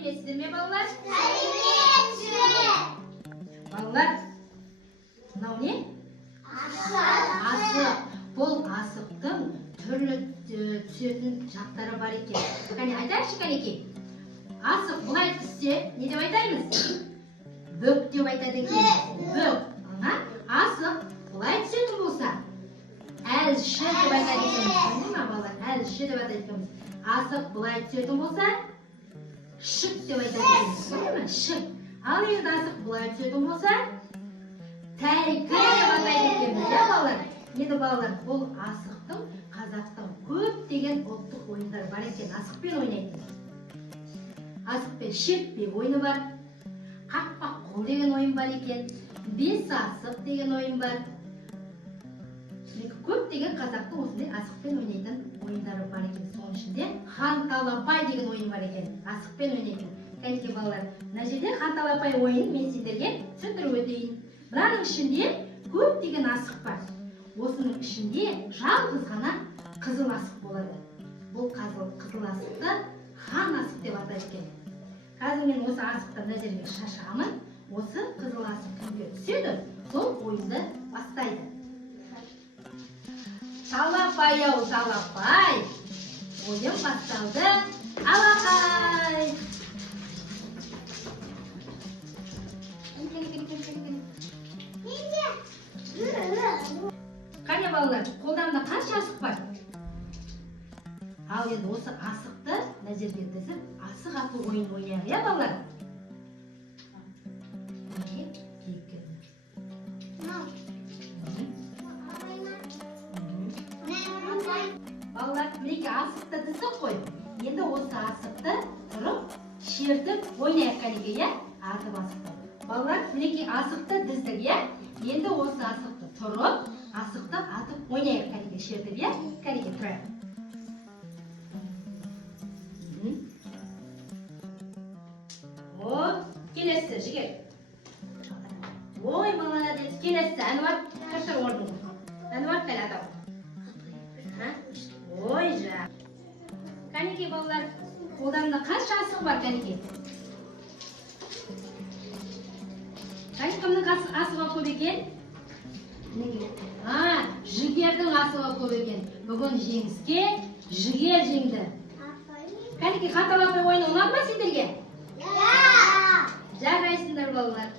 тәрбиелесіздер ме, балалар? Тәрбиелесіз. Балалар, мынау не? Асық. Бұл асықтың түрлі түсетін жақтары бар екен. Қане айтайықшы, Қанеке. Асық бұлай түссе, не деп айтаймыз? Бүк деп айтады екен. Бүк. Асық бұлай түсетін болса, әлші деп айтады екенбіз. Көрдіңіз ме, балалар? Әлші деп айтады екенбіз. Асық бұлай түсетін болса, шық деп айтады екенбіз. Көрдіңіз ме? Шық. Ал енді асық бұлай түсетін болса, тәйкі деп атайды екенбіз, иә балалар? Енді балалар, бұл асықтың қазақтың көптеген ұлттық ойындары бар екен. Асықпен ойнайтын. Асықпен шертпе ойыны бар. Қақпақ қол деген ойын бар екен. Бес асық деген ойын бар. Көптеген қазақтың осындай асықпен ойнайтын ойындары бар екен. Соның ішінде ханталапай деген ойын бар екен. Асықпен ойнайтын. Кәнеке балалар, мына жерде ханталапай ойынын мен сендерге түсіндіріп өтейін. Мынаның ішінде көптеген асық бар. Осының ішінде жалғыз ғана қызыл асық болады. Бұл қызыл асықты хан асық деп атайды екен. Қазір мен осы асықты мына жерге шашамын. Осы қызыл асық кімге түседі, сол ойынды бастайды. Талапай-ау, талапай. Ойын басталды. Алақай. Қане балалар, қолдарында қанша асық бар? Ал енді осы асықты мына жерге тізіп, асық ату ойын ойнайық, иә балалар? Балалар, мінеки асықты тіздік қой. Енді осы асықты тұрып, шертіп ойнайық, Қанеке, иә? Атып асықты. Балалар, мінеки асықты тіздік, иә? Енді осы асықты тұрып, асықты атып ойнайық, Қанеке, шертіп, иә? Қанеке, тұрайық. О, келесі, жігер. Ой, молодец, келесі, Әнуар, қашыр орныңды. Әнуар, қайла атау. Ой, жа. Қанеке, балалар, қолдарында қанша асық бар, Қанеке? Кімнің асығы көп екен? Жігердің асығы көп екен. Бүгін жеңіске жігер жеңді. Қанеке, ханталапай ойыны ұнады ма сендерге? Жарайсыңдар балалар.